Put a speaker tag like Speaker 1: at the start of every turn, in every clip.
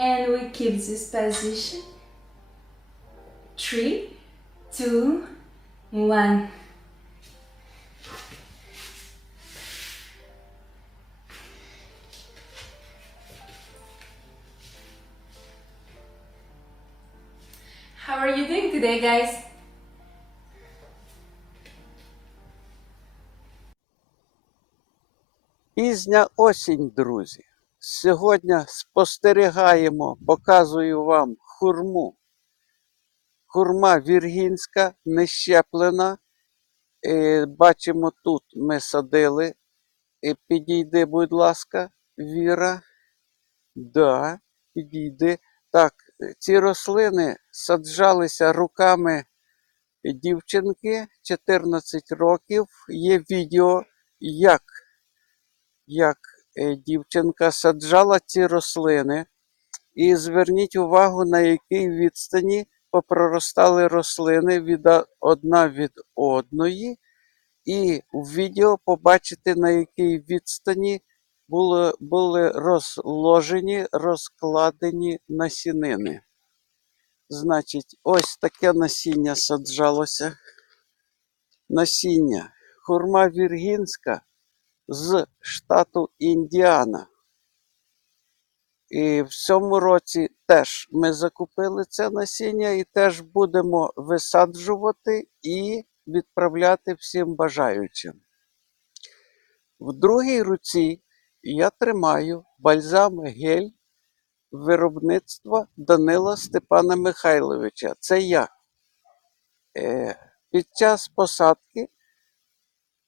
Speaker 1: and we keep this position. Three, two, one. How are you doing today, guys?
Speaker 2: Пізня осінь, друзі. Сьогодні спостерігаємо, показую вам хурму. Хурма віргінська, не щеплена. Е, Бачимо, тут ми садили. Е, Підійди, будь ласка, Віра. Да, підійди. Так, ці рослини саджалися руками дівчинки 14 років. Є відео, як як дівчинка саджала ці рослини, і зверніть увагу, на якій відстані попроростали рослини від одна від одної, і в відео побачите, на якій відстані були, були розложені, розкладені насінини. Значить, ось таке насіння саджалося. Насіння. Хурма віргінська з штату Індіана. І в цьому році теж ми закупили це насіння і теж будемо висаджувати і відправляти всім бажаючим. В другій руці я тримаю бальзам гель виробництва Данила Степана Михайловича. Це я. Е, під час посадки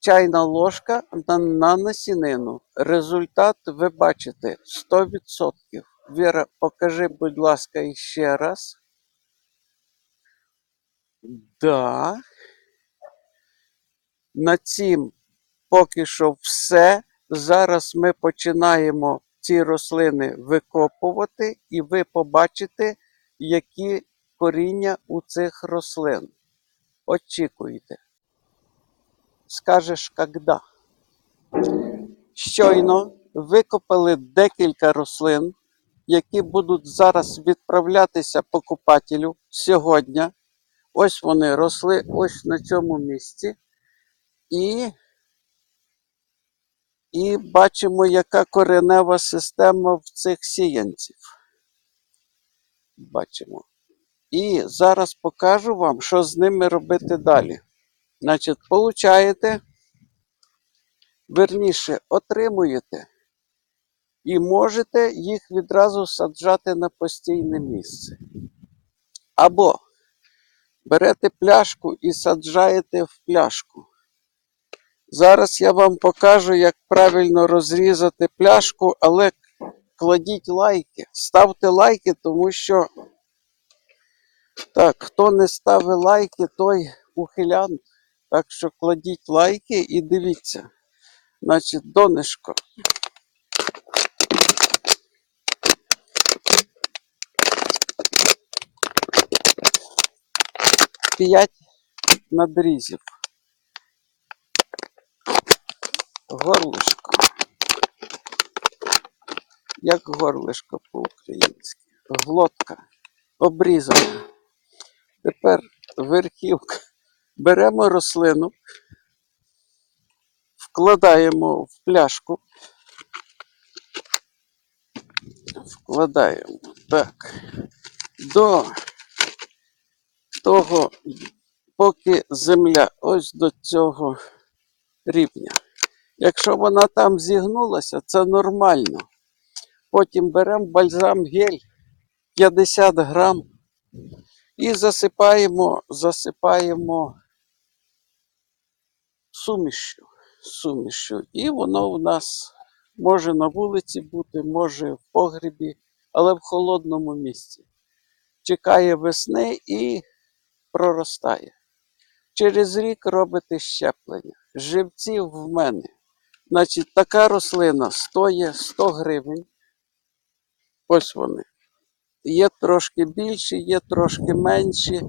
Speaker 2: чайна ложка на, на насінину. Результат ви бачите 100%. Віра, покажи, будь ласка, іще раз. Да. На цім поки що все. Зараз ми починаємо ці рослини викопувати, і ви побачите, які коріння у цих рослин. Очікуйте скажеш когда. Щойно викопали декілька рослин, які будуть зараз відправлятися покупателю сьогодні. Ось вони росли ось на цьому місці. І, і бачимо, яка коренева система в цих сіянців. Бачимо. І зараз покажу вам, що з ними робити далі. Значить, получаєте, верніше, отримуєте і можете їх відразу саджати на постійне місце. Або берете пляшку і саджаєте в пляшку. Зараз я вам покажу, як правильно розрізати пляшку, але кладіть лайки, ставте лайки, тому що так, хто не ставить лайки, той ухилянт. Так що кладіть лайки і дивіться. Значить, донышко. П'ять надрізів. Горлишко. Як горлишко по-українськи. Глотка. Обрізана. Тепер верхівка. Беремо рослину, вкладаємо в пляшку. Вкладаємо так. До того, поки земля ось до цього рівня. Якщо вона там зігнулася, це нормально. Потім беремо бальзам гель 50 грам і засипаємо, засипаємо сумішю. сумішю. І воно в нас може на вулиці бути, може в погребі, але в холодному місці. Чекає весни і проростає. Через рік робите щеплення. Живців в мене. Значить, така рослина стоїть 100 гривень. Ось вони. Є трошки більші, є трошки менші.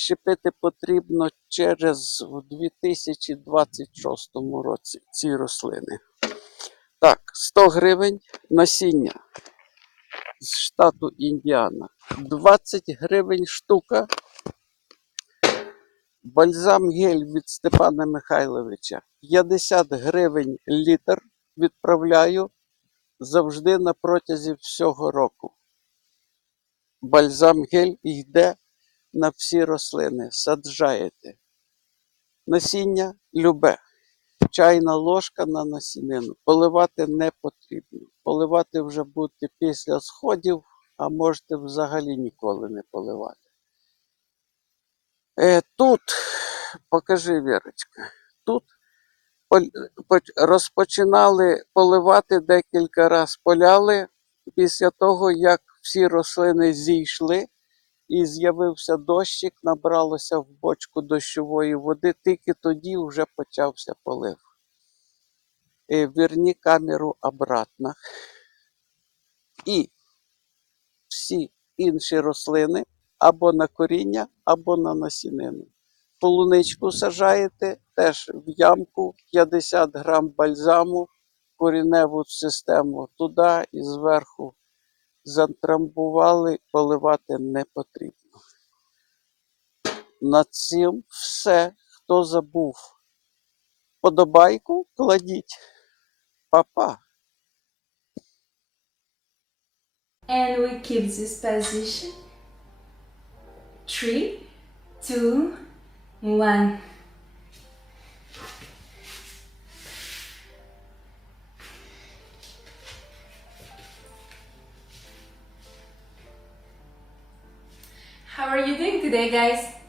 Speaker 2: Щепити потрібно через в 2026 році ці рослини. Так, 100 гривень насіння. з штату Індіана. 20 гривень штука. Бальзам гель від Степана Михайловича. 50 гривень літр відправляю завжди на протязі всього року. Бальзам гель йде на всі рослини. Саджаєте. Насіння любе. Чайна ложка на насінину. Поливати не потрібно. Поливати вже будете після сходів, а можете взагалі ніколи не поливати. Е, тут, покажи, Вірочка, тут розпочинали поливати декілька разів поляли після того, як всі рослини зійшли і з'явився дощик, набралося в бочку дощової води, тільки тоді вже почався полив. Е, Верні камеру обратно. І всі інші рослини або на коріння, або на насінину. Полуничку сажаєте теж в ямку 50 грам бальзаму, коріневу систему туди і зверху затрамбували, поливати не потрібно. На цим все. Хто забув подобайку, кладіть. Па-па.
Speaker 1: And we keep this position. Three, two, one. How are you doing today, guys?